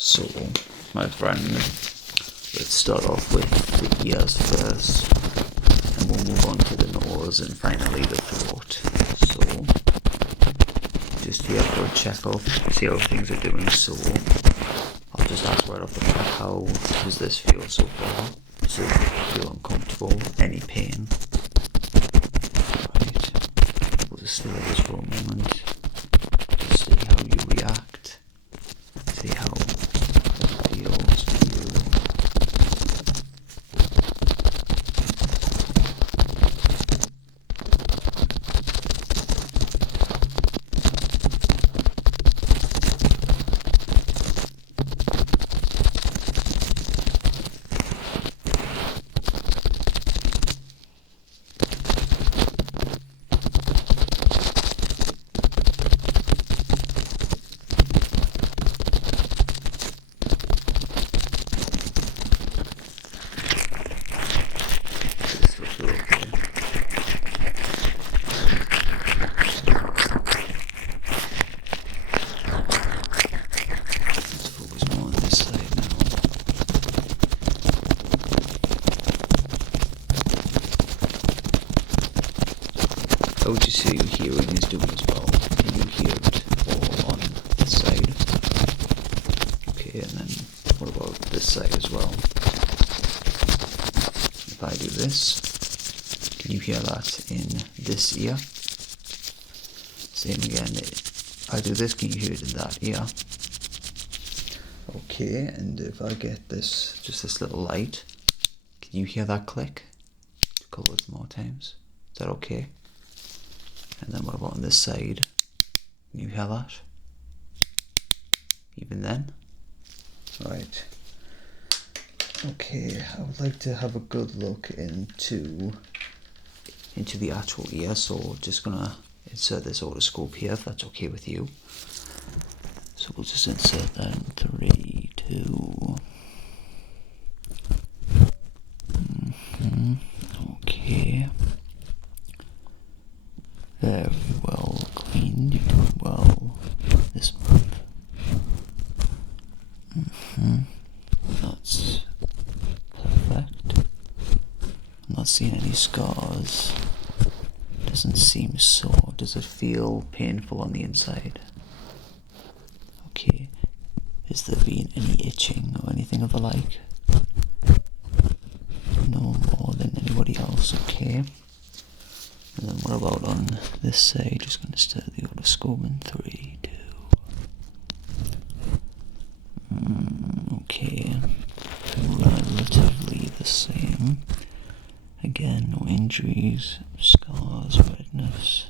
So, my friend, let's start off with the ears first, and we'll move on to the nose and finally the throat. So, just here for a check-up, see how things are doing. So, I'll just ask right off the bat, how does this feel so far? Does it feel uncomfortable? Any pain? Right, we'll just stay like this for a moment. Just see how you react. See how it feels to you. How would you say your hearing is doing as well? Can you hear it all on this side? Okay, and then what about this side as well? If I do this, can you hear that in this ear? Same again, if I do this, can you hear it in that ear? Okay, and if I get this, just this little light, can you hear that click? A couple of more times. Is that okay? And then what about on this side? Can you hear that? Even then? Right. Okay, I would like to have a good look into the actual ear, so just gonna insert this otoscope here if that's okay with you. So we'll just insert that in 3, 2. Okay. Very well cleaned, you're doing well this month. That's perfect. I'm not seeing any scars. Doesn't seem sore. Does it feel painful on the inside? Okay. Has there been any itching or anything of the like? No more than anybody else, okay. And then what about on this side? Just going to start the otoscope in 3, 2. Okay, relatively the same. Again, no injuries, scars, redness.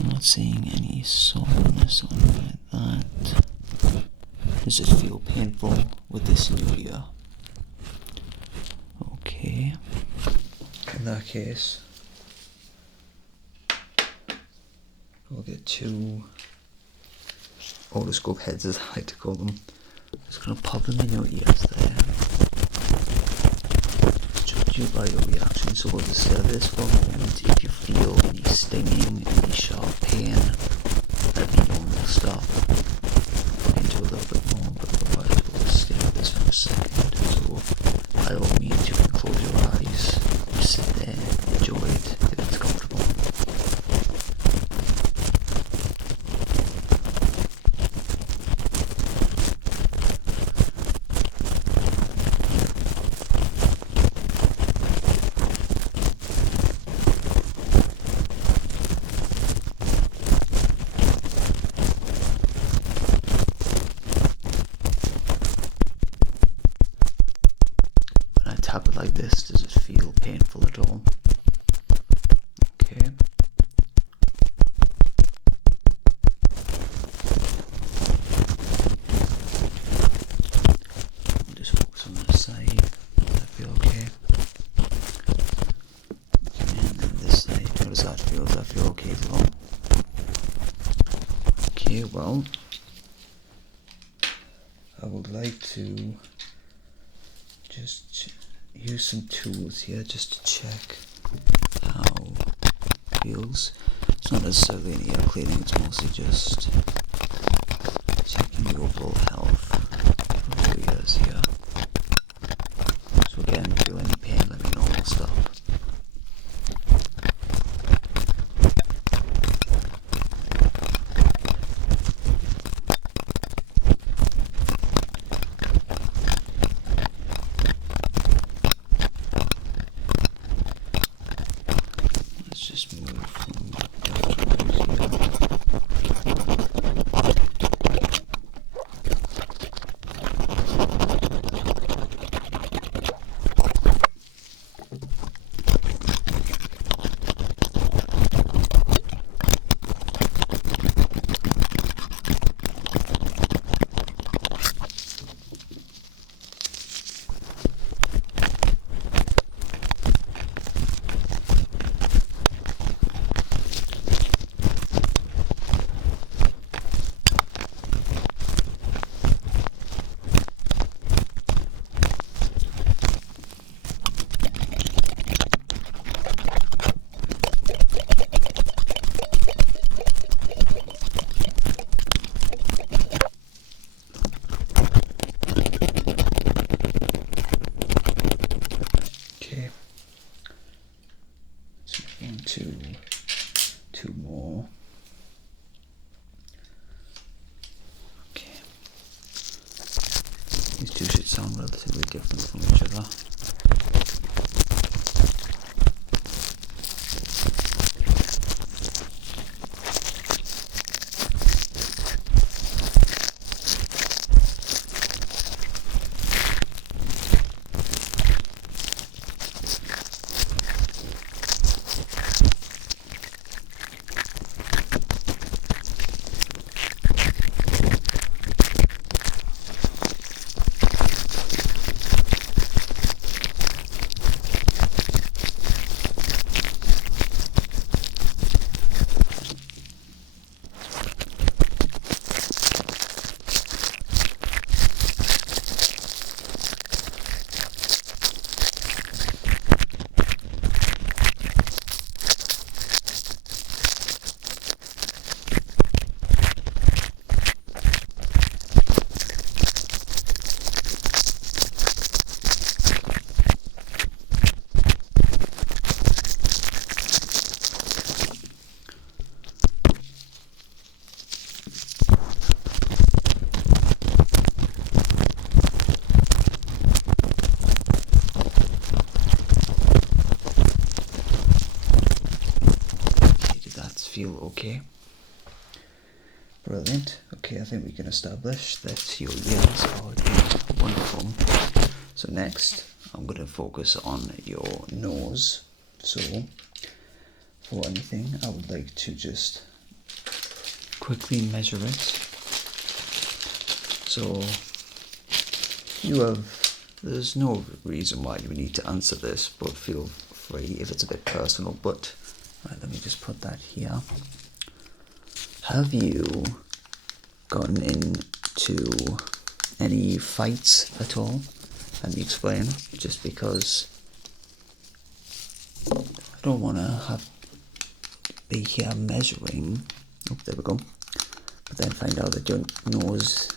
I'm not seeing any soreness on it like that. Does it feel painful with this in your ear? Okay. In that case, we'll get 2 otoscope heads, as I like to call them. Just gonna pop them in your ears there. Judge you by your reaction, so we'll just stare this for a moment. If you feel any stinging, any sharp pain, let me know and we'll stop. Look into a little bit more, but otherwise we'll just stay with this for a second. So by all means, you can close your eyes, just sit there, enjoy it if it's comfortable. When I tap it like this, does it feel painful at all? Okay. I'll just focus on this side. Does that feel okay? And then this side, how does that feel? Does that feel okay as well? Okay, well, I would like to just use some tools here just to check how it feels. It's not necessarily any ear cleaning, it's mostly just checking the overall health. sound relatively different from each other. Feel okay. Brilliant. Okay, I think we can establish that your ears are doing wonderful. So next, I'm going to focus on your nose. So, for anything, I would like to just quickly measure it. So, there's no reason why you need to answer this, but feel free if it's a bit personal, but right, let me just put that here. Have you gotten into any fights at all? Let me explain. Just because I don't want to be here measuring. Oh, there we go. But then find out that your nose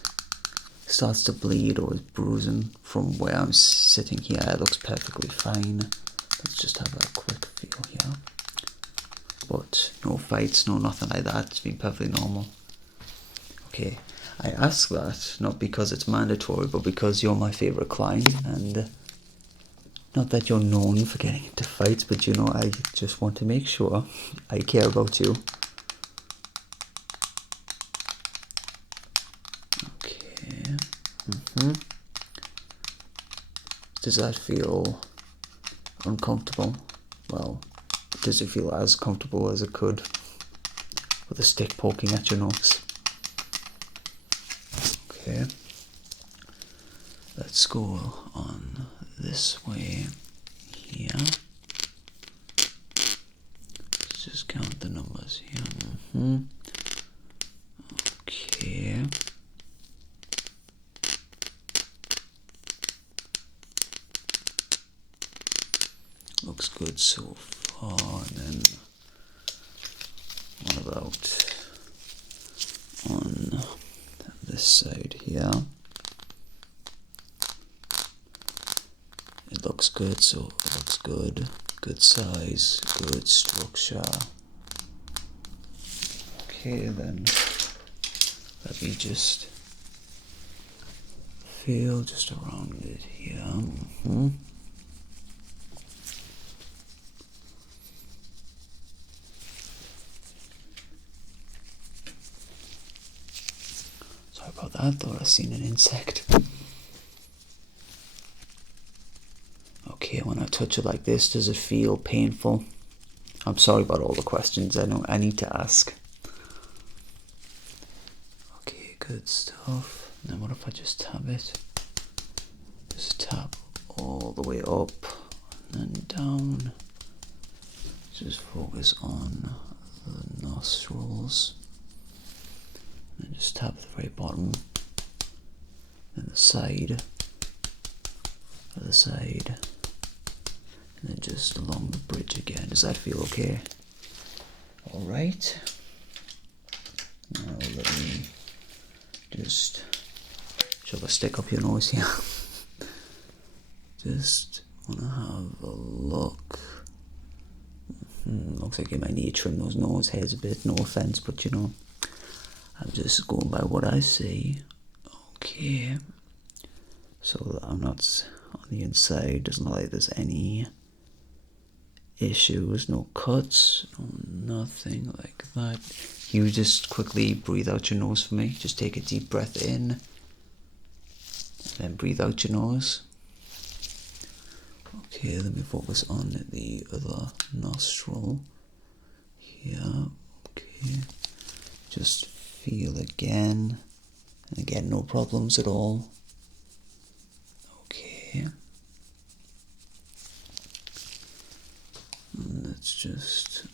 starts to bleed or is bruising from where I'm sitting here. It looks perfectly fine. Let's just have a quick feel here. But no fights, no nothing like that. It's been perfectly normal. Okay, I ask that not because it's mandatory, but because you're my favourite client, and not that you're known for getting into fights, but you know, I just want to make sure I care about you. Okay. Does that feel uncomfortable? Well, does it feel as comfortable as it could with a stick poking at your nose? Okay. Let's go on this way here. Let's just count the numbers here. Okay. Looks good so far. And then what about on this side here? It looks good, so it looks good. Good size, good structure. Okay, then let me just feel just around it here. Sorry about that, thought I seen an insect. Okay, when I touch it like this, does it feel painful? I'm sorry about all the questions I know I need to ask. Okay, good stuff. Then what if I just tap it? Just tap all the way up and then down. Just focus on the nostrils. And then just tap the very bottom. Then the side. Other side. And then just along the bridge again. Does that feel okay? Alright. Now let me just shove a stick up your nose here. Just want to have a look. Looks like you might need to trim those nose hairs a bit. No offense, but you know, I'm just going by what I see. Okay. so that I'm not on the inside. Doesn't look like there's any issues, no cuts, no nothing like that. You just quickly breathe out your nose for me. Just take a deep breath in and then breathe out your nose. Okay, let me focus on the other nostril here. Okay, just feel again, and again, no problems at all. Okay, and let's just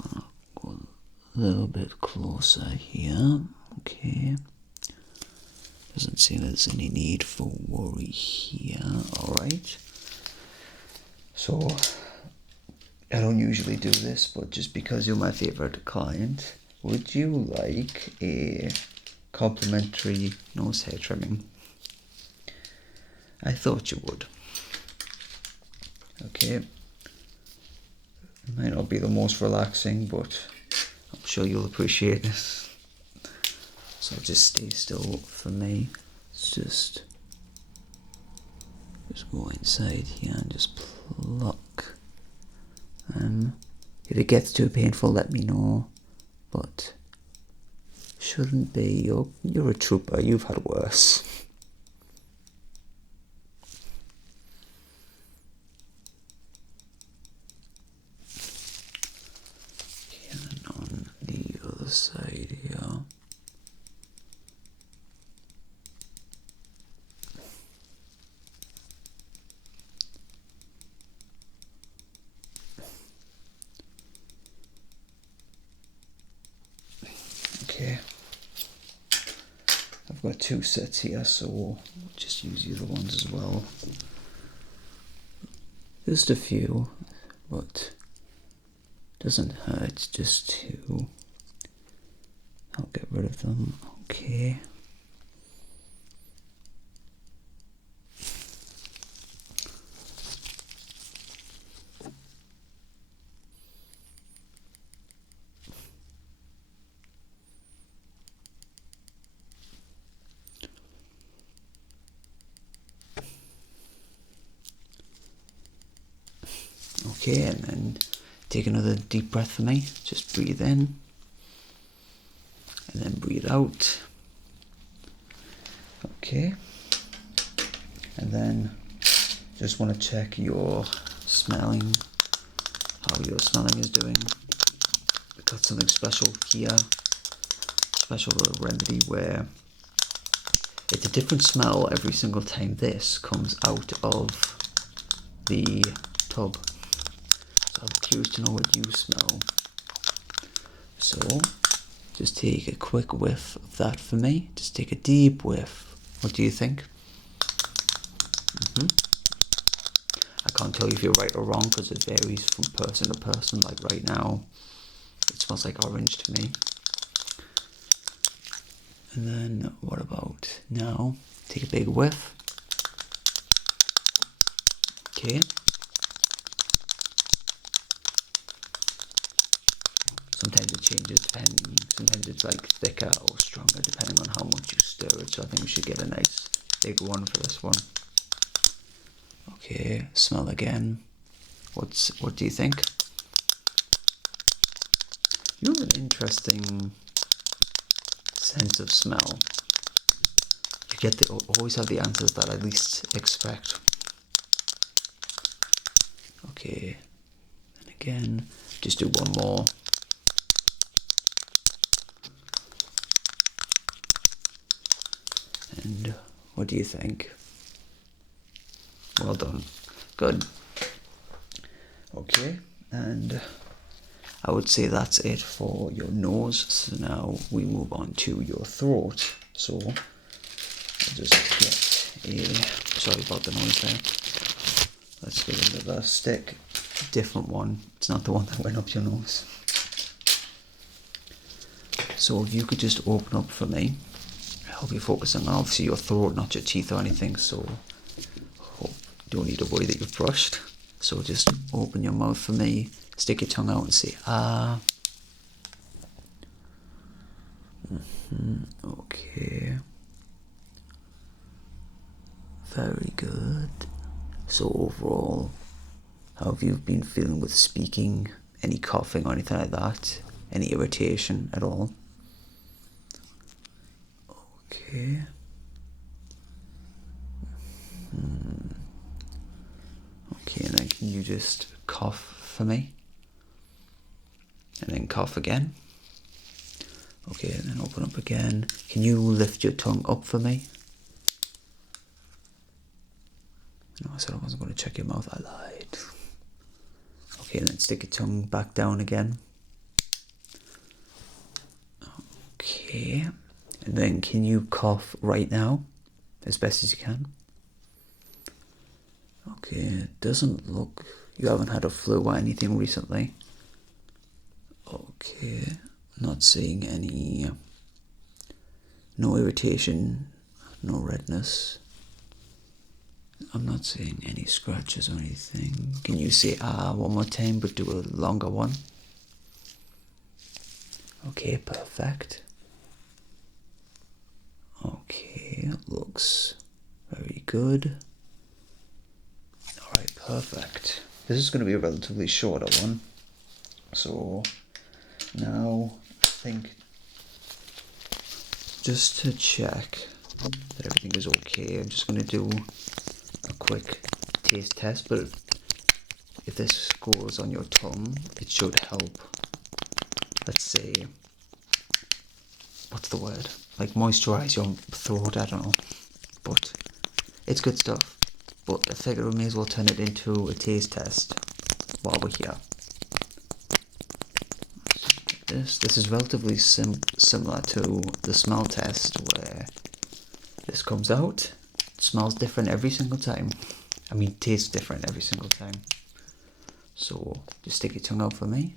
gonna go a little bit closer here. Okay, doesn't seem there's any need for worry here. Alright, so I don't usually do this, but just because you're my favorite client, would you like a complimentary nose hair trimming? I thought you would. Okay, it might not be the most relaxing, but I'm sure you'll appreciate it. So just stay still for me. Just go inside here and just pluck. If it gets too painful, let me know. But shouldn't be. You're a trooper. You've had worse. Okay, and then on the other side here. Okay, I've got two sets here, so we'll just use the other ones as well. Just a few, but doesn't hurt just to help get rid of them. Okay. Okay, and then take another deep breath for me. Just breathe in and then breathe out. Okay, and then just want to check your smelling, how your smelling is doing. We've got something special here, special little remedy where it's a different smell every single time this comes out of the tub. I'm curious to know what you smell. So, just take a quick whiff of that for me. Just take a deep whiff. What do you think? I can't tell you if you're right or wrong because it varies from person to person. Like right now, it smells like orange to me. And then, what about now? Take a big whiff. Okay. Sometimes it changes depending, sometimes it's like thicker or stronger depending on how much you stir it, so I think we should get a nice big one for this one. Okay, smell again. What do you think? You have an interesting sense of smell. You always have the answers that I least expect. Okay, and again, just do one more. And what do you think? Well done. Good. Okay, and I would say that's it for your nose. So now we move on to your throat. So I'll just get sorry about the noise there. Let's get another stick. Different one. It's not the one that went up your nose. So if you could just open up for me. I'll be focusing on obviously your throat, not your teeth or anything, so don't need to worry that you've brushed. So just open your mouth for me, stick your tongue out and say ah. Okay. Very good. So overall, how have you been feeling with speaking? Any coughing or anything like that? Any irritation at all? Okay. Okay, and then can you just cough for me? And then cough again. Okay, and then open up again. Can you lift your tongue up for me? No, I said I wasn't going to check your mouth. I lied. Okay, and then stick your tongue back down again. Okay, and then can you cough right now, as best as you can? Okay, it doesn't look... You haven't had a flu or anything recently. Okay, not seeing any... No irritation, no redness. I'm not seeing any scratches or anything. Can you say ah one more time, but do a longer one? Okay, perfect. Okay, looks very good. Alright, perfect. This is going to be a relatively shorter one. So, now, I think, just to check that everything is okay, I'm just going to do a quick taste test, but if this goes on your tongue, it should help. Let's say, what's the word? Like moisturize your throat, I don't know. But it's good stuff. But I figure we may as well turn it into a taste test while we're here. This is relatively similar to the smell test, where this comes out, it smells different every single time. I mean, tastes different every single time. So just stick your tongue out for me.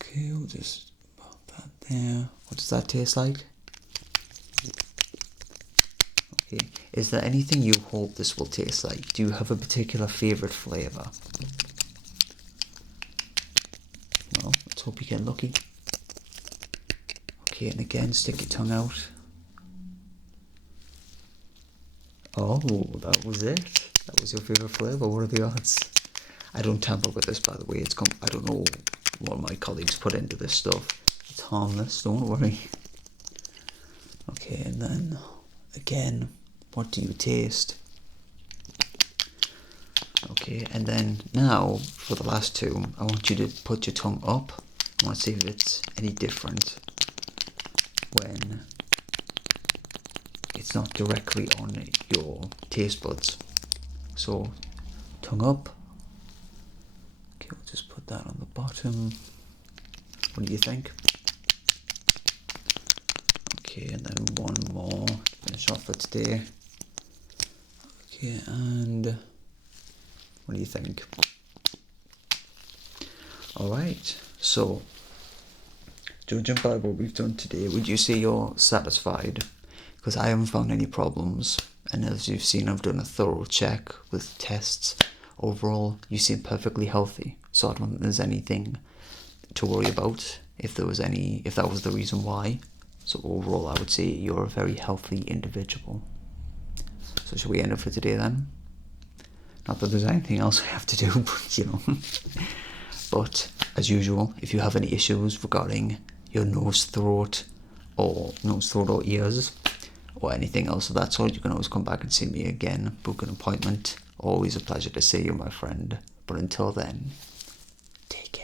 Okay, we'll just pop that there. What does that taste like? Okay, is there anything you hope this will taste like? Do you have a particular favourite flavour? Well, let's hope you get lucky. Okay, and again, stick your tongue out. Oh, that was it. That was your favourite flavour. What are the odds? I don't tamper with this, by the way. I don't know what my colleagues put into this stuff. It's harmless, don't worry. Okay, and then again, what do you taste? Okay, and then now for the last two, I want you to put your tongue up. I want to see if it's any different when it's not directly on your taste buds. So, tongue up. Okay, we'll just put that on the bottom. What do you think? Okay, and then one more. Finish off for today. Okay, and what do you think? Alright, so judging by what we've done today, would you say you're satisfied? Because I haven't found any problems, and as you've seen, I've done a thorough check with tests. Overall, you seem perfectly healthy, so I don't think there's anything to worry about if that was the reason why. So overall, I would say you're a very healthy individual. So should we end it for today then? Not that there's anything else I have to do, but you know. But as usual, if you have any issues regarding your nose, throat, or ears, or anything else of that sort, you can always come back and see me again, book an appointment. Always a pleasure to see you, my friend. But until then, take care.